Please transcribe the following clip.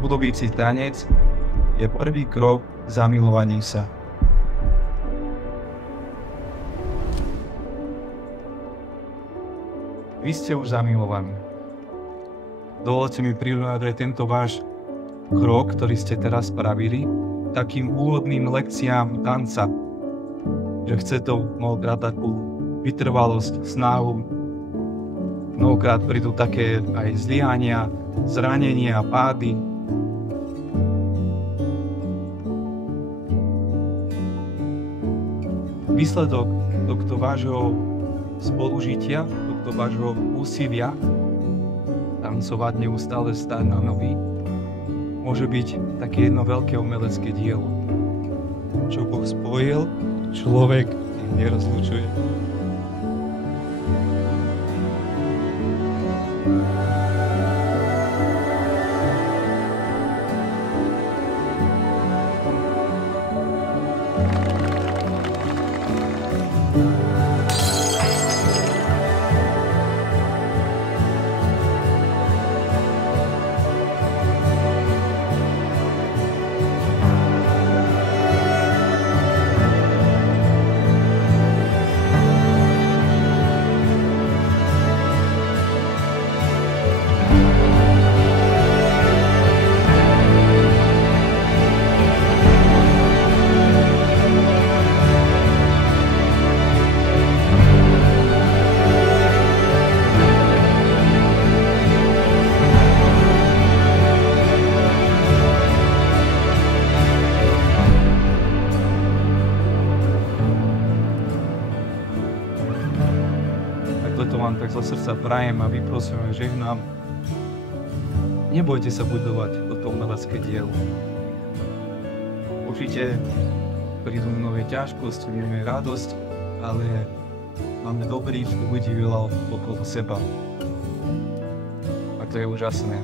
obľúbicí tanec je prvý krok k zamilovaní sa. Vy ste už zamilovaní. Dovoľte mi prirovnať tento váš krok, ktorý ste teraz spravili, takým úvodným lekciám tanca. Že chce to mnohokrát takú vytrvalosť, snahu. Mnohokrát prídu také aj zlyhania, zranenia, pády. Výsledok tohto vášho spolužitia, tohto vášho úsilia tancovať neustále stáť na nohy, môže byť také jedno veľké umelecké dielo. Čo Boh spojil, človek nerozlučuje. To vám tak zo srdca prajem a vyprosím a žehnám. Nebojte sa budovať toto umelecké dielo. Určite prídu nové ťažkosti, máme radosť, ale máme dobrých ľudí veľa okolo seba. A to je úžasné.